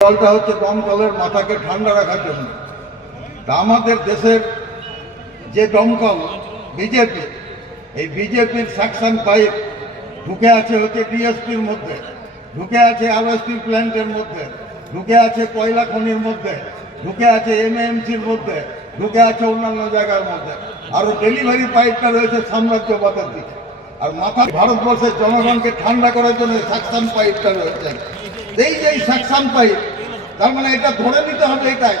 জলটা হচ্ছে দমকলের মাথাকে ঠান্ডা রাখার জন্য। তা আমাদের দেশের যে দমকল, বিজেপি, এই বিজেপির সাকশন পাইপ ঢুকে আছে হচ্ছে ডিএসপির মধ্যে, ঢুকে আছে স্টিল প্ল্যান্টের মধ্যে, ঢুকে আছে কয়লা খনির মধ্যে, ঢুকে আছে এমএমসির মধ্যে, ঢুকে আছে অন্যান্য জায়গার মধ্যে। আরও ডেলিভারি পাইপটা রয়েছে সাম্রাজ্যবাদের দিকে। আর মাথা ভারতবর্ষের জনগণকে ঠান্ডা করার জন্য সাকশন পাইপটা রয়েছে। এই যে সাকশন পাইপ তার মানে এটা ধরে নিতে হবে এটাই,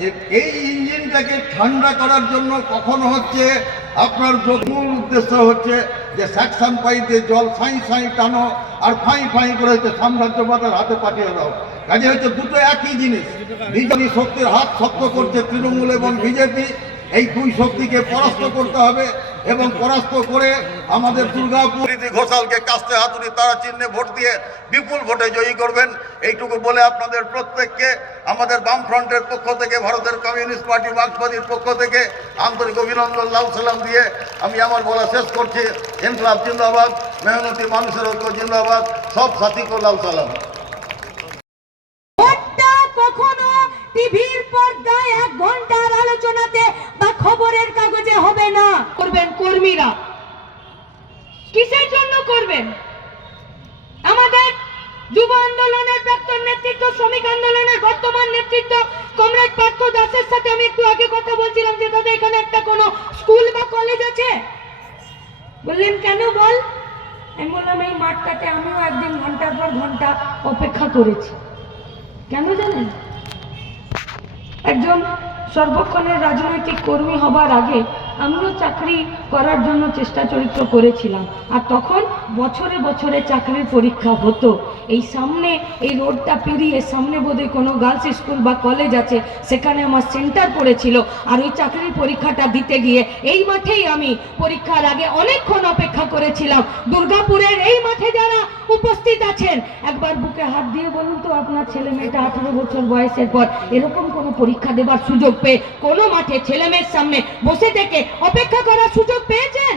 যে এই ইঞ্জিনটাকে ঠান্ডা করার জন্য কখনো হচ্ছে আপনার মূল উদ্দেশ্য হচ্ছে যে সাকশন পাইপে জল সাই সাই টানো আর ফাই ফাই করে হচ্ছে সাম্রাজ্যবাদের হাতে পাঠিয়ে দাও। কাজে হচ্ছে দুটো একই জিনিস বিজেপি শক্তির হাত শক্ত করছে তৃণমূল এবং বিজেপি এই দুই শক্তিকে পরাস্ত করতে হবে এবং পরাস্ত করে আমাদের দুর্গাপুর ঘোষালকে কাস্তে হাতুড়ি তারা চিহ্নে ভোট দিয়ে বিপুল ভোটে জয়ী করবেন। এইটুকু বলে আপনাদের প্রত্যেককে, আমাদের বামফ্রন্টের পক্ষ থেকে, ভারতের কমিউনিস্ট পার্টি মার্ক্সবাদীর পক্ষ থেকে আন্তরিক অভিনন্দন লাল সালাম দিয়ে আমি আমার বলা শেষ করছি। ইনকলাব জিন্দাবাদ, মেহনতি মানুষের ঐক্য জিন্দাবাদ, সব সাথীকে লাল সালাম ভোটটা কখনো টিভির পর্দায় এক ঘণ্টার আলোচনাতে বা খবরের কাগজে হবে না করবেন কর্মীরা। কিসের জন্য করবেন? আমাদের যুব আন্দোলনের প্রাক্তন নেতৃত্ব, শ্রমিক আন্দোলনের বর্তমান নেতৃত্ব, কমরেড পার্থ দাসের সাথে আমি একটু আগে কথা বলছিলাম যে দাদা এখানে একটা কোনো স্কুল বা কলেজ আছে? বললেন, কেন বল? আমি বললাম, এই মাঠটাতে আমিও একদিন ঘণ্টার পর ঘণ্টা অপেক্ষা করেছি। কেন জানেন? একজন সর্বক্ষণের রাজনৈতিক কর্মী হবার আগে আমিও চাকরি করার জন্য চেষ্টা চরিত্র করেছিলাম। আর তখন বছরে বছরে চাকরির পরীক্ষা হতো। এই সামনে এই রোডটা পেরিয়ে সামনে বোধহয় কোনো গার্লস স্কুল বা কলেজ আছে, সেখানে আমার সেন্টার পড়েছিল। আর ওই চাকরির পরীক্ষাটা দিতে গিয়ে এই মাঠেই আমি পরীক্ষার আগে অনেকক্ষণ অপেক্ষা করেছিলাম। দুর্গাপুরের এই মাঠে যারা উপস্থিত আছেন একবার বুকে হাত দিয়ে বলুন তো, আপনার ছেলে মেয়েটা আঠারো বছর বয়সের পর এরকম কোনো পরীক্ষা দেবার সুযোগ পেয়ে কোনো মাঠে ছেলে মেয়ের সামনে বসে থেকে অপেক্ষা করার সুযোগ পেয়েছেন?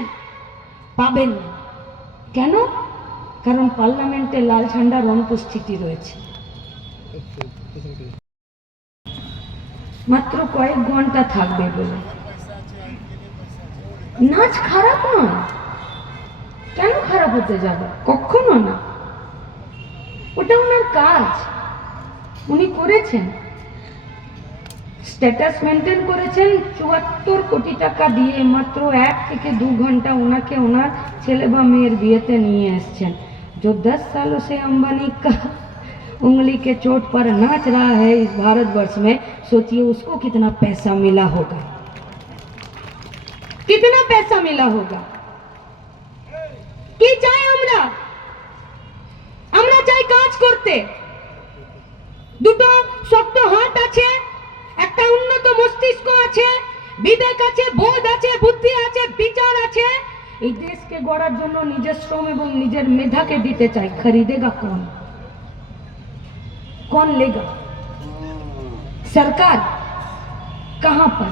পাবেন না। কেন? কারণ পার্লামেন্টে লাল ঝান্ডার অনুপস্থিতি রয়েছে। মাত্র কয়েক ঘণ্টা থাকবে বলে। নাচ খারাপ নয়। কেন খারাপ হতে যাবে? কখনো না। ওটা ওনার কাজ উনি করেছেন স্ট্যাটাস মেনটেন করেছেন চুয়াত্তর কোটি টাকা দিয়ে মাত্র এক থেকে দু ঘন্টা ওনাকে ওনার ছেলে বা মেয়ের বিয়েতে নিয়ে এসছেন जो दस सालों से अंबानी का उंगली के चोट पर नाच रहा है इस भारतवर्ष में सोचिए उसको कितना पैसा मिला होगा कितना पैसा मिला होगा কি চাই কাজ করতে দুটো শক্ত হাত আছে একটা উন্নত মস্তিষ্ক আছে বিবেক আছে বোধ আছে বুদ্ধি আছে বিচার আছে এই দেশকে গড়ার জন্য নিজের শ্রম এবং নিজের মেধাকে দিতে চাই খরিদেগা কোন कौन लेगा सरकार कहां पर